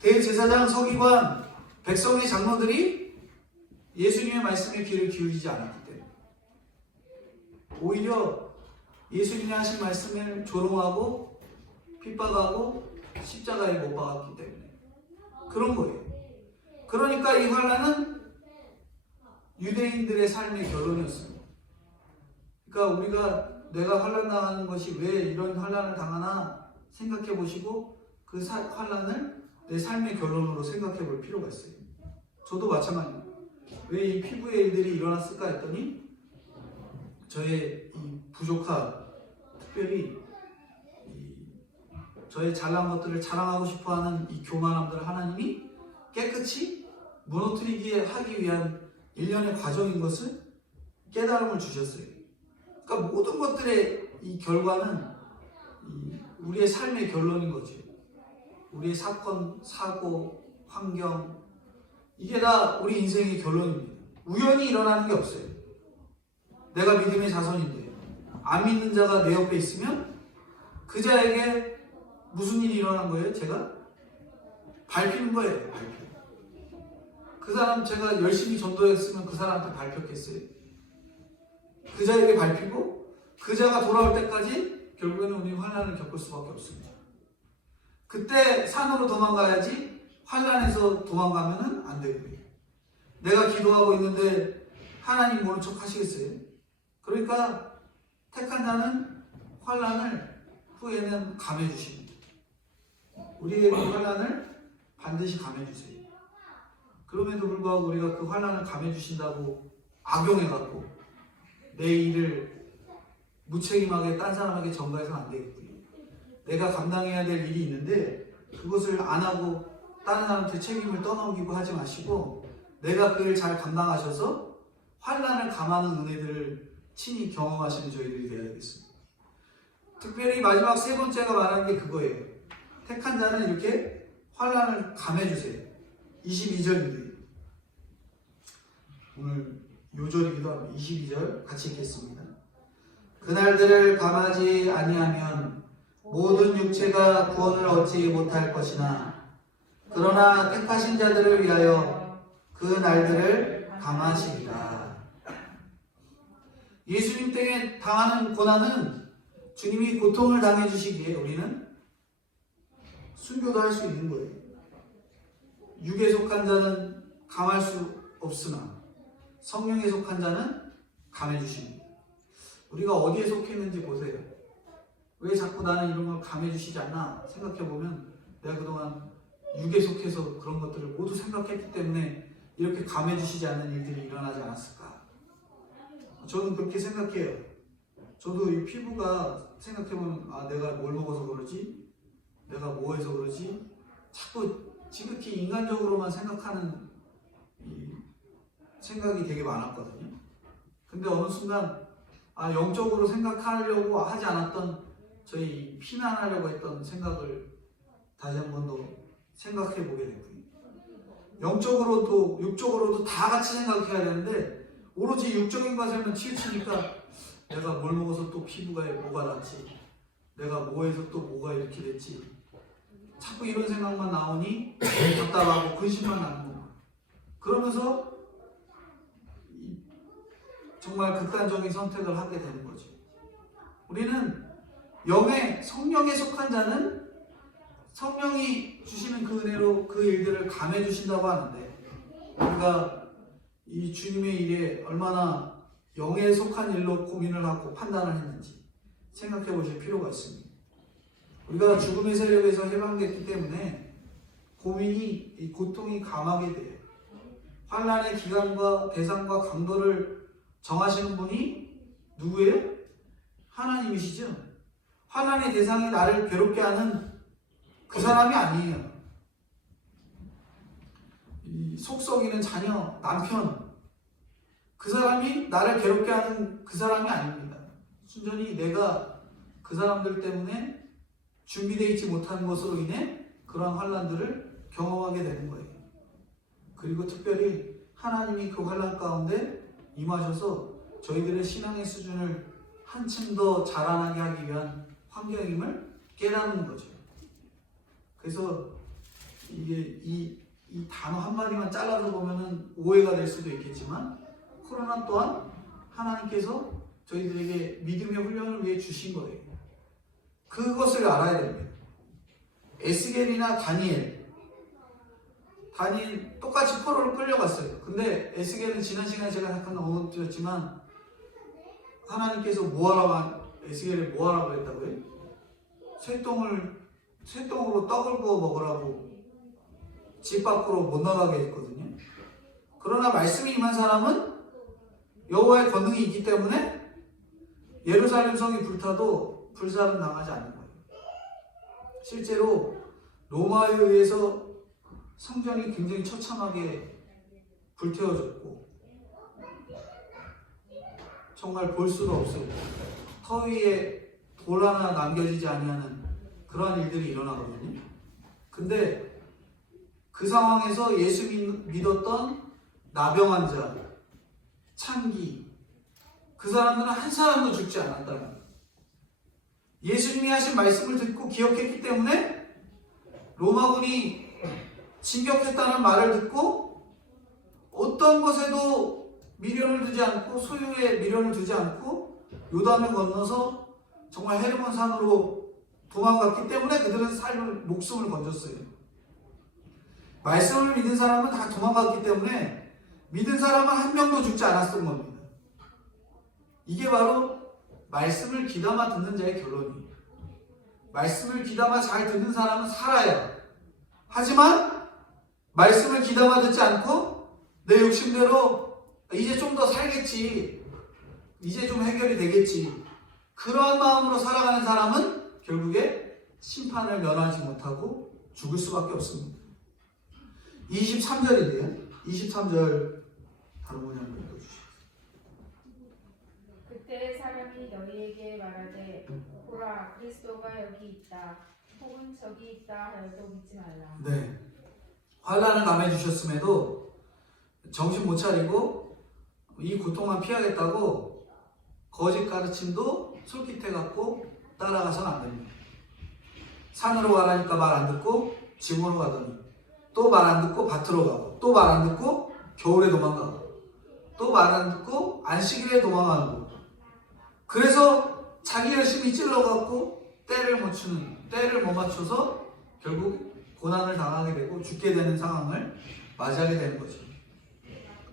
대제사장, 서기관, 백성의 장로들이 예수님의 말씀에 귀를 기울이지 않았기 때문에 오히려 예수님이 하신 말씀을 조롱하고 핍박하고 십자가에 못 박았기 때문에 그런 거예요. 그러니까 이 환난은 유대인들의 삶의 결론이었습니다. 그러니까 우리가 내가 환난 당하는 것이 왜 이런 환난을 당하나 생각해 보시고 그 환난을 내 삶의 결론으로 생각해 볼 필요가 있어요. 저도 마찬가지입니다. 왜 이 피부의 일들이 일어났을까 했더니 저의 이 부족한, 특별히 저의 잘난 것들을 자랑하고 싶어하는 이 교만함들을 하나님이 깨끗이 무너뜨리게 하기 위한 일련의 과정인 것을 깨달음을 주셨어요. 그러니까 모든 것들의 이 결과는 우리의 삶의 결론인 거죠. 우리의 사건, 사고, 환경, 이게 다 우리 인생의 결론입니다. 우연히 일어나는 게 없어요. 내가 믿음의 자손인데 안 믿는 자가 내 옆에 있으면 그 자에게 무슨 일이 일어난 거예요? 제가 밟히는 거예요. 그 사람 제가 열심히 전도했으면 그 사람한테 밟혔겠어요? 그 자에게 밟히고 그 자가 돌아올 때까지 결국에는 우리 환난을 겪을 수밖에 없습니다. 그때 산으로 도망가야지 환난에서 도망가면은 안 되고요. 내가 기도하고 있는데 하나님 모른 척 하시겠어요? 그러니까 택한 자는 환난을 후에는 감해 주십니다. 우리의 그 환난을 반드시 감해 주세요. 그럼에도 불구하고 우리가 그 환난을 감해 주신다고 악용해갖고 내 일을 무책임하게 딴 사람에게 전가해서는 안 되겠고요. 내가 감당해야 될 일이 있는데 그것을 안 하고 다른 사람한테 책임을 떠넘기고 하지 마시고 내가 그 일 잘 감당하셔서 환난을 감하는 은혜들을 친히 경험하시는 저희들이 되어야 되겠습니다. 특별히 마지막 세 번째가 말하는 게 그거예요. 택한 자는 이렇게 환난을 감해주세요. 22절입니다. 오늘 요절이기도 합니다. 22절 같이 읽겠습니다. 그날들을 감하지 아니하면 모든 육체가 구원을 얻지 못할 것이나 그러나 택하신 자들을 위하여 그 날들을 감하시리라. 예수님 때문에 당하는 고난은 주님이 고통을 당해주시기에 우리는 순교도 할 수 있는 거예요. 육에 속한 자는 감할 수 없으나 성령에 속한 자는 감해주십니다. 우리가 어디에 속했는지 보세요. 왜 자꾸 나는 이런 걸 감해주시지 않나 생각해보면 내가 그동안 육에 속해서 그런 것들을 모두 생각했기 때문에 이렇게 감해주시지 않는 일들이 일어나지 않았을까. 저는 그렇게 생각해요. 저도 이 피부가 생각해보면 내가 뭘 먹어서 그러지? 내가 뭐 해서 그러지? 자꾸 지극히 인간적으로만 생각하는 이 생각이 되게 많았거든요. 근데 어느 순간 영적으로 생각하려고 하지 않았던 저희 피난하려고 했던 생각을 다시 한 번 더 생각해 보게 됐고요. 영적으로도 육적으로도 다 같이 생각해야 되는데 오로지 육적인 것에만 치우치니까 내가 뭘 먹어서 또 피부가 뭐가 났지, 내가 뭐 해서 또 뭐가 이렇게 됐지, 자꾸 이런 생각만 나오니 답답하고 근심만 나는 거예요. 그러면서 정말 극단적인 선택을 하게 되는 거죠. 우리는 성령에 속한 자는 성령이 주시는 그 은혜로 그 일들을 감해 주신다고 하는데 우리가 이 주님의 일에 얼마나 영에 속한 일로 고민을 하고 판단을 했는지 생각해 보실 필요가 있습니다. 우리가 죽음의 세력에서 해방됐기 때문에 이 고통이 감하게 돼요. 환난의 기간과 대상과 강도를 정하시는 분이 누구예요? 하나님이시죠. 환난의 대상이 나를 괴롭게 하는 그 사람이 아니에요. 이 속썩이는 자녀, 남편, 그 사람이 나를 괴롭게 하는 그 사람이 아닙니다. 순전히 내가 그 사람들 때문에 준비되어 있지 못한 것으로 인해 그러한 환난들을 경험하게 되는 거예요. 그리고 특별히 하나님이 그 환난 가운데 임하셔서 저희들의 신앙의 수준을 한층 더 자라나게 하기 위한 환경임을 깨닫는 거죠. 그래서 이게 이 단어 한마디만 잘라서 보면은 오해가 될 수도 있겠지만 코로나 또한 하나님께서 저희들에게 믿음의 훈련을 위해 주신 거예요. 그것을 알아야 됩니다. 에스겔이나 다니엘 똑같이 포로로 끌려갔어요. 근데 에스겔은 지난 시간에 제가 잠깐 언급드렸지만 하나님께서 에스겔을 뭐하라고 했다고요? 쇠똥으로 떡을 구워 먹으라고 집 밖으로 못 나가게 했거든요. 그러나 말씀이 임한 사람은 여호와의 권능이 있기 때문에 예루살렘 성이 불타도 불살은 당하지 않는 거예요. 실제로 로마에 의해서 성전이 굉장히 처참하게 불태워졌고 정말 볼 수가 없어요. 터 위에 돌 하나 남겨지지 아니하는 그러한 일들이 일어나거든요. 근데 그 상황에서 예수 믿었던 나병 환자, 창기, 그 사람들은 한 사람도 죽지 않았다는 거예요. 예수님이 하신 말씀을 듣고 기억했기 때문에 로마군이 진격했다는 말을 듣고 어떤 것에도 미련을 두지 않고 소유에 미련을 두지 않고 요단을 건너서 정말 헤르몬 산으로 도망갔기 때문에 그들은 목숨을 건졌어요. 말씀을 믿은 사람은 다 도망갔기 때문에 믿은 사람은 한 명도 죽지 않았던 겁니다. 이게 바로 말씀을 귀담아 듣는 자의 결론이에요. 말씀을 귀담아 잘 듣는 사람은 살아요. 하지만 말씀을 귀담아 듣지 않고 내 욕심대로 이제 좀 더 살겠지, 이제 좀 해결이 되겠지, 그러한 마음으로 살아가는 사람은 결국에 심판을 면하지 못하고 죽을 수밖에 없습니다. 23절인데요. 23절 다른 문장 읽어주시죠. 그때 사람이 너희에게 말하되 보라 그리스도가 여기 있다 혹은 저기 있다 하여도 믿지 말라. 네. 환난을 감해 주셨음에도 정신 못 차리고 이 고통만 피하겠다고 거짓 가르침도 솔깃해갖고 따라가서는 안 됩니다. 산으로 가라니까 말 안 듣고 지붕으로 가더니 또 말 안 듣고 밭으로 가고 또 말 안 듣고 겨울에 도망가고 또 말 안 듣고 안식일에 도망가는 거. 그래서 자기 열심히 찔러갖고 때를 못 맞춰서 결국 고난을 당하게 되고 죽게 되는 상황을 맞이하게 되는 거죠.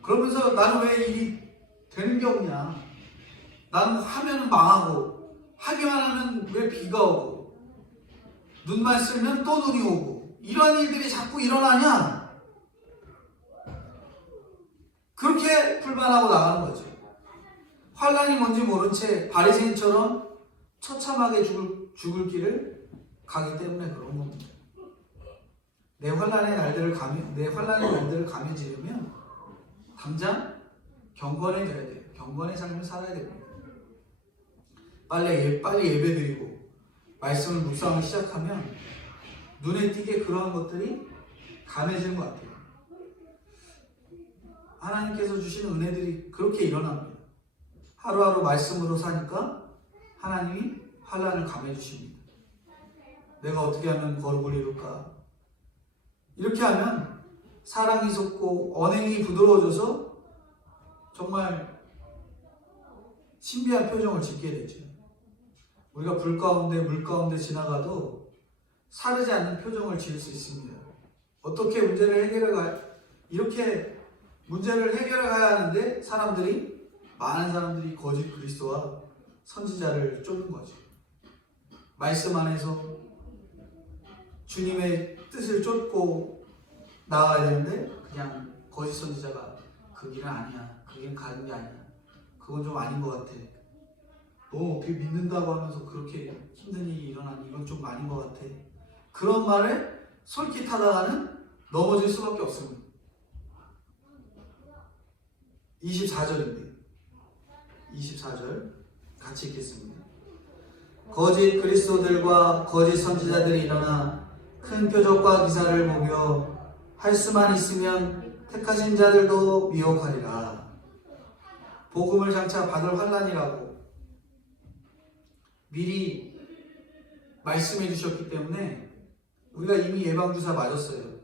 그러면서 나는 왜 일이 되는 게 없냐, 나는 하면 망하고 하기만 하면 왜 비가 오고 눈만 쓰면 또 눈이 오고 이런 일들이 자꾸 일어나냐, 그렇게 불만하고 나가는 거죠. 환난이 뭔지 모른 채 바리새인처럼 처참하게 죽을 길을 가기 때문에 그런 겁니다. 내 환난의 날들을 감해지려면 당장 경건해져야 돼요. 경건의 삶을 살아야 됩니다. 빨리 예배드리고 말씀을 묵상하기 시작하면 눈에 띄게 그러한 것들이 감해지는 것 같아요. 하나님께서 주시는 은혜들이 그렇게 일어납니다. 하루하루 말씀으로 사니까 하나님이 환난을 감해주십니다. 내가 어떻게 하면 거룩을 이룰까? 이렇게 하면 사랑이 솟고 언행이 부드러워져서 정말 신비한 표정을 짓게 되죠. 우리가 불 가운데 물 가운데 지나가도 사르지 않는 표정을 지을 수 있습니다. 어떻게 이렇게 문제를 해결해 가야 하는데 많은 사람들이 거짓 그리스도와 선지자를 쫓는 거죠. 말씀 안에서 주님의 뜻을 쫓고 나아가야 되는데 그냥 거짓 선지자가 그 길은 아니야, 그 길은 가는 게 아니야, 그건 좀 아닌 것 같아, 너 어떻게 믿는다고 하면서 그렇게 힘든 일이 일어나니 이건 좀 아닌 것 같아, 그런 말에 솔깃하다가는 넘어질 수밖에 없습니다. 24절인데 24절 같이 읽겠습니다. 거짓 그리스도들과 거짓 선지자들이 일어나 큰 표적과 기사를 보며 할 수만 있으면 택하신 자들도 미혹하리라. 복음을 장차 받을 환난이라고 미리 말씀해 주셨기 때문에 우리가 이미 예방주사 맞았어요.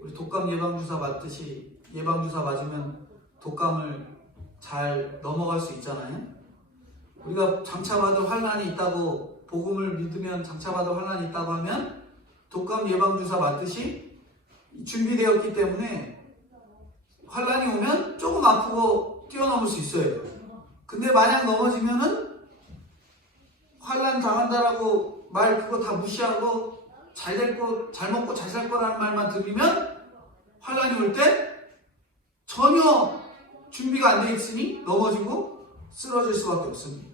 우리 독감 예방주사 맞듯이 예방주사 맞으면 독감을 잘 넘어갈 수 있잖아요. 우리가 장차받을 환난이 있다고, 복음을 믿으면 장차받을 환난이 있다고 하면 독감 예방주사 맞듯이 준비되었기 때문에 환난이 오면 조금 아프고 뛰어넘을 수 있어요. 근데 만약 넘어지면은 환난 당한다라고 말 그거 다 무시하고 잘 될 거, 잘 먹고 잘 살 거라는 말만 들으면 환난이 올 때 전혀 준비가 안 돼 있으니 넘어지고 쓰러질 수밖에 없습니다.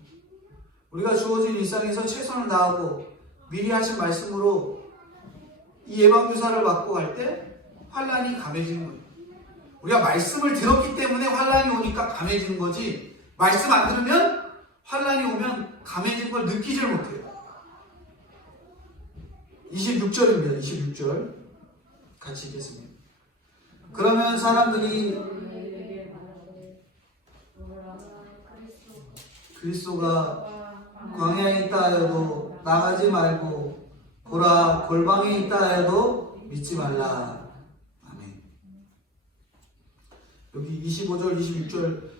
우리가 주어진 일상에서 최선을 다하고 미리 하신 말씀으로 이 예방주사를 맞고 갈 때 환난이 감해지는 거예요. 우리가 말씀을 들었기 때문에 환난이 오니까 감해지는 거지, 말씀 안 들으면 환난이 오면 감해진 걸 느끼질 못해요. 26절입니다. 26절 같이 읽겠습니다. 그러면 사람들이 그리스도가 광야에 있다 하여도 나가지 말고 보라 골방에 있다 하여도 믿지 말라. 아멘. 여기 25절 26절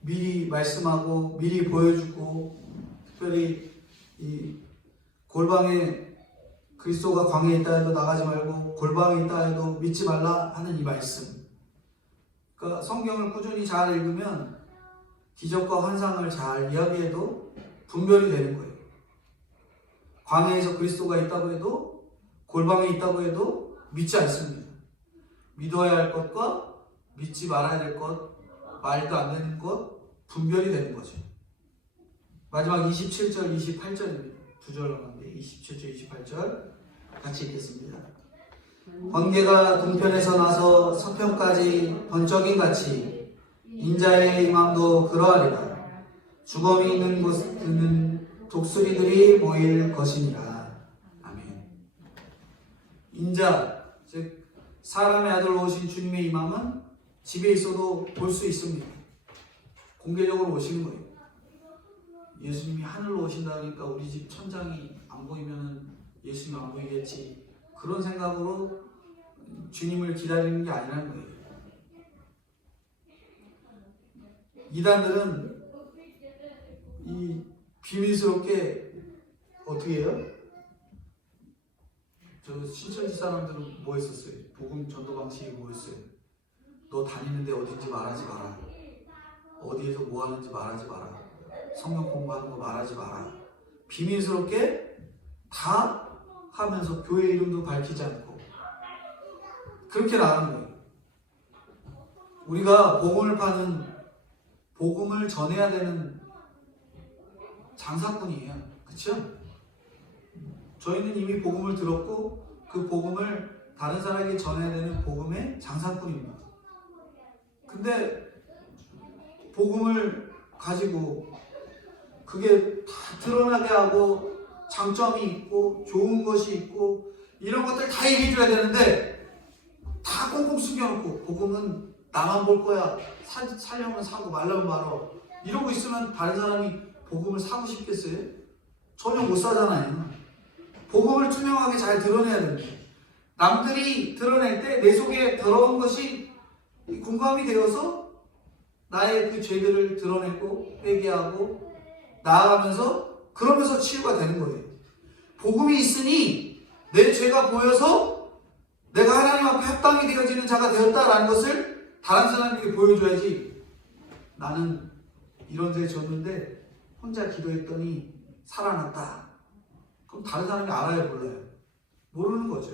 미리 말씀하고 미리 보여주고, 특별히 이 골방에 그리스도가 광야에 있다 해도 나가지 말고 골방에 있다 해도 믿지 말라 하는 이 말씀. 그러니까 성경을 꾸준히 잘 읽으면 기적과 환상을 잘 이야기해도 분별이 되는 거예요. 광야에서 그리스도가 있다고 해도 골방에 있다고 해도 믿지 않습니다. 믿어야 할 것과 믿지 말아야 될 것, 말도 안 되는 것, 분별이 되는 거죠. 마지막 27절, 28절입니다. 두 절 남았는데 27절, 28절 같이 읽겠습니다. 번개가 동편에서 나서 서편까지 번쩍임 같이 인자의 임함도 그러하리라. 주검이 있는 곳에는 독수리들이 모일 것이니라. 아멘. 인자, 즉 사람의 아들로 오신 주님의 임함은 집에 있어도 볼 수 있습니다. 공개적으로 오시는 거예요. 예수님이 하늘로 오신다 그러니까 우리 집 천장이 안 보이면 예수님 안 보이겠지, 그런 생각으로 주님을 기다리는 게 아니라는 거예요. 이단들은 이 비밀스럽게 어떻게 해요? 저 신천지 사람들은 뭐 했었어요? 복음 전도 방식이 뭐였어요? 너 다니는데 어딘지 말하지 마라. 어디에서 뭐 하는지 말하지 마라. 성경 공부하는 거 말하지 마라. 비밀스럽게 다 하면서 교회 이름도 밝히지 않고 그렇게 나가는 거예요. 우리가 복음을 파는, 복음을 전해야 되는 장사꾼이에요. 그렇죠? 저희는 이미 복음을 들었고 그 복음을 다른 사람에게 전해야 되는 복음의 장사꾼입니다. 근데 복음을 가지고 그게 다 드러나게 하고 장점이 있고 좋은 것이 있고 이런 것들 다 얘기해줘야 되는데 다 꽁꽁 숨겨놓고 복음은 나만 볼 거야, 사려면 사고 말려면 말어, 이러고 있으면 다른 사람이 복음을 사고 싶겠어요? 전혀 못 사잖아요. 복음을 투명하게 잘 드러내야 됩니다. 남들이 드러낼 때 내 속에 더러운 것이 공감이 되어서 나의 그 죄들을 드러내고 회개하고 나아가면서 그러면서 치유가 되는 거예요. 복음이 있으니 내 죄가 보여서 내가 하나님 앞에 합당이 되어지는 자가 되었다라는 것을 다른 사람에게 보여줘야지, 나는 이런 죄 졌는데 혼자 기도했더니 살아났다. 그럼 다른 사람이 알아요, 몰라요? 모르는 거죠.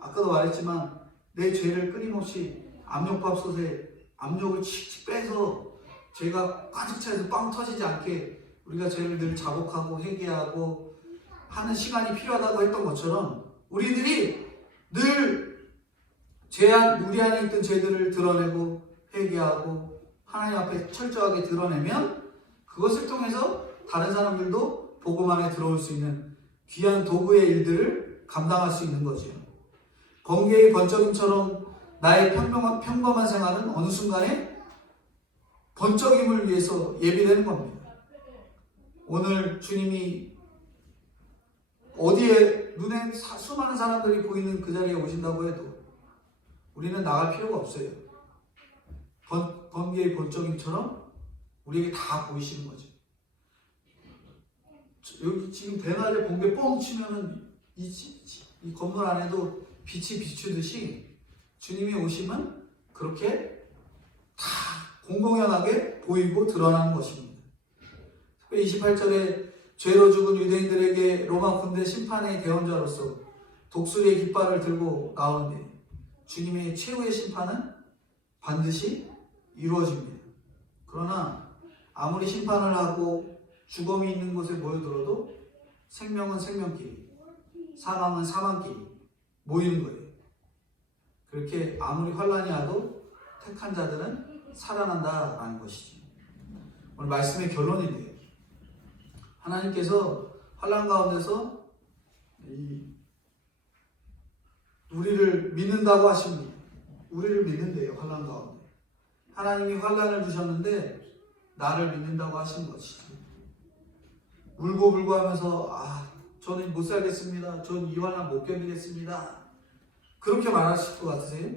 아까도 말했지만 내 죄를 끊임없이 압력밥솥에 압력을 칙칙 빼서 죄가 가득 차서 빵 터지지 않게 우리가 죄를 늘 자복하고 회개하고 하는 시간이 필요하다고 했던 것처럼 우리들이 늘 우리 안에 있던 죄들을 드러내고 회개하고 하나님 앞에 철저하게 드러내면 그것을 통해서 다른 사람들도 복음 안에 들어올 수 있는 귀한 도구의 일들을 감당할 수 있는 거죠. 번개의 번쩍임처럼 나의 평범한 생활은 어느 순간에 번쩍임을 위해서 예비되는 겁니다. 오늘 주님이 어디에 눈에 수많은 사람들이 보이는 그 자리에 오신다고 해도 우리는 나갈 필요가 없어요. 번개의 본적임처럼 우리에게 다 보이시는 거죠. 여기 지금 대낮에 번개 뻥 치면은 이 건물 안에도 빛이 비추듯이 주님이 오시면 그렇게 다 공공연하게 보이고 드러나는 것입니다. 28절에 죄로 죽은 유대인들에게 로마 군대 심판의 대언자로서 독수리의 깃발을 들고 나오는데 주님의 최후의 심판은 반드시 이루어집니다. 그러나 아무리 심판을 하고 죽음이 있는 곳에 모여들어도 생명은 생명끼리, 사망은 사망끼리 모이는 거예요. 그렇게 아무리 환난이 와도 택한 자들은 살아난다라는 것이죠. 오늘 말씀의 결론인데요. 하나님께서 환난 가운데서 우리를 믿는다고 하십니다. 우리를 믿는데요. 환난 가운데. 하나님이 환난을 주셨는데 나를 믿는다고 하시는 것이죠. 울고 하면서 저는 못 살겠습니다. 전 이 환난 못 견디겠습니다. 그렇게 말하실 것 같으세요?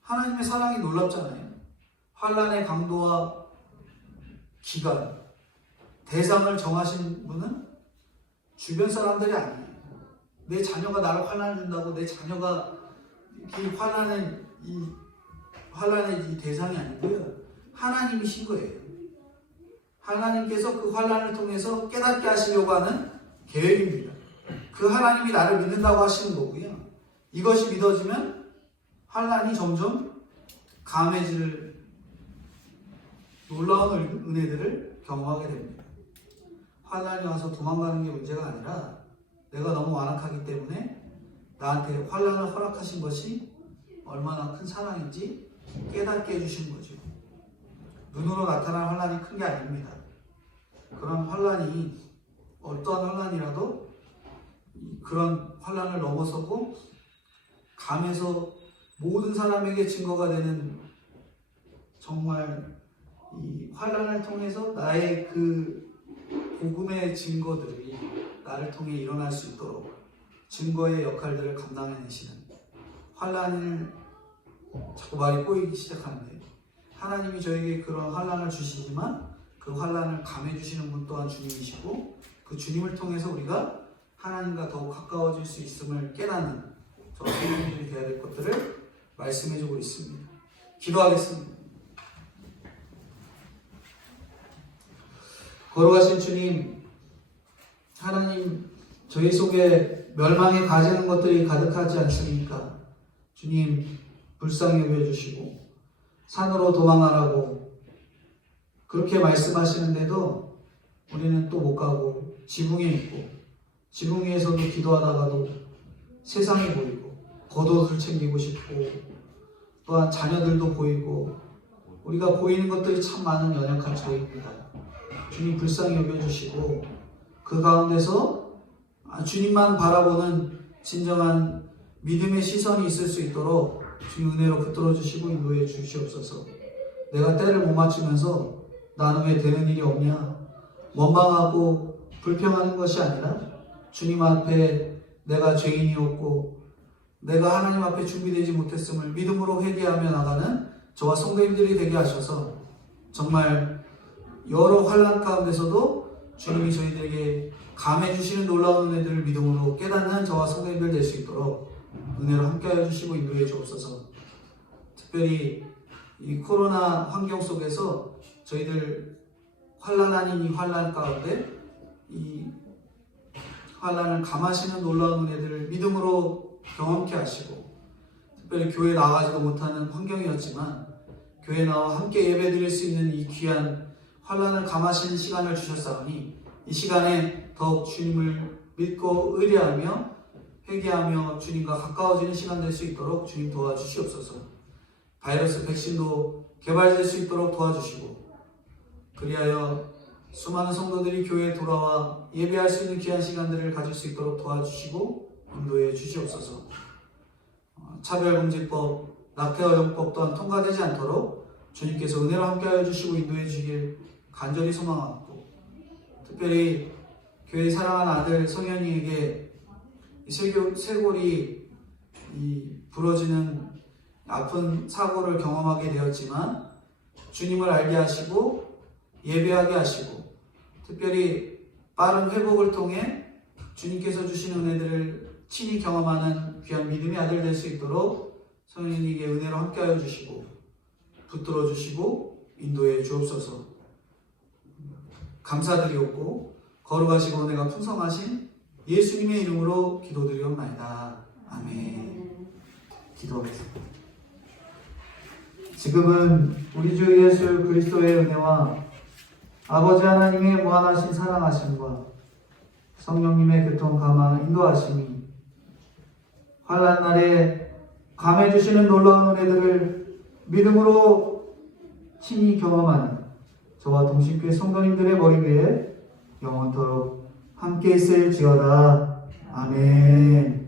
하나님의 사랑이 놀랍잖아요. 환난의 강도와 기간, 대상을 정하신 분은 주변 사람들이 아니에요. 내 자녀가 나를 환난을 준다고 내 자녀가 이 환난의 이 대상이 아니고요. 하나님이신 거예요. 하나님께서 그 환난을 통해서 깨닫게 하시려고 하는 계획입니다. 그 하나님이 나를 믿는다고 하시는 거고요. 이것이 믿어지면 환난이 점점 감해질 놀라운 은혜들을 경험하게 됩니다. 환난이 와서 도망가는 게 문제가 아니라 내가 너무 완악하기 때문에 나한테 환난을 허락하신 것이 얼마나 큰 사랑인지 깨닫게 해주신 거죠. 눈으로 나타난 환난이 큰 게 아닙니다. 그런 환난이 어떠한 환난이라도 그런 환난을 넘어서고 감에서 모든 사람에게 증거가 되는 정말 이 환난을 통해서 나의 그 복음의 증거들이 나를 통해 일어날 수 있도록 증거의 역할들을 감당해내시는 환난을 자꾸 말이 꼬이기 시작하는데 하나님이 저에게 그런 환난을 주시지만 그 환난을 감해주시는 분 또한 주님이시고 그 주님을 통해서 우리가 하나님과 더욱 가까워질 수 있음을 깨닫는 저와 성도님들이 되어야 될 것들을 말씀해주고 있습니다. 기도하겠습니다. 걸어가신 주님, 하나님 저희 속에 멸망에 가지는 것들이 가득하지 않습니까? 주님 불쌍히 여겨주시고 산으로 도망하라고 그렇게 말씀하시는데도 우리는 또 못 가고 지붕에 있고 지붕 위에서도 기도하다가도 세상이 보이고 겉옷을 챙기고 싶고 또한 자녀들도 보이고 우리가 보이는 것들이 참 많은 연약한 저희입니다. 주님 불쌍히 여겨주시고 그 가운데서 주님만 바라보는 진정한 믿음의 시선이 있을 수 있도록 주님 은혜로 붙들어 주시고 인도해 주시옵소서. 내가 때를 못 맞추면서 나는 왜 되는 일이 없냐 원망하고 불평하는 것이 아니라 주님 앞에 내가 죄인이었고 내가 하나님 앞에 준비되지 못했음을 믿음으로 회개하며 나가는 저와 성도님들이 되게 하셔서 정말 여러 환난 가운데서도 주님이 저희들에게 감해주시는 놀라운 은혜들을 믿음으로 깨닫는 저와 성도님들 될 수 있도록 은혜로 함께하여 주시고 인도해 주옵소서. 특별히 이 코로나 환경 속에서 저희들 환난 아닌 이 환난 가운데 이 환난을 감하시는 놀라운 은혜들을 믿음으로 경험케 하시고 특별히 교회에 나가지도 못하는 환경이었지만 교회에 나와 함께 예배드릴 수 있는 이 귀한 환난을 감하시는 시간을 주셨사오니 이 시간에 더욱 주님을 믿고 의뢰하며 회개하며 주님과 가까워지는 시간 될 수 있도록 주님 도와주시옵소서. 바이러스 백신도 개발될 수 있도록 도와주시고 그리하여 수많은 성도들이 교회에 돌아와 예배할 수 있는 귀한 시간들을 가질 수 있도록 도와주시고 인도해 주시옵소서. 차별금지법, 낙태어용법 또한 통과되지 않도록 주님께서 은혜로 함께하여 주시고 인도해 주시길 간절히 소망하고 특별히 교회 사랑하는 아들 성현이에게 쇠골이 부러지는 아픈 사고를 경험하게 되었지만 주님을 알게 하시고 예배하게 하시고 특별히 빠른 회복을 통해 주님께서 주신 은혜들을 친히 경험하는 귀한 믿음의 아들 될 수 있도록 성령님께 은혜로 함께하여 주시고 붙들어 주시고 인도해 주옵소서. 감사드리옵고 거룩하시고 은혜가 풍성하신 예수님의 이름으로 기도드리옵나이다. 아멘. 기도하겠습니다. 지금은 우리 주 예수 그리스도의 은혜와 아버지 하나님의 무한하신 사랑하심과 성령님의 교통 감화 인도하심이 환난 날에 감해 주시는 놀라운 은혜들을 믿음으로 친히 경험하는 저와 동신교회 성도님들의 머리 위에 영원토록 함께 있을지어다. 아멘.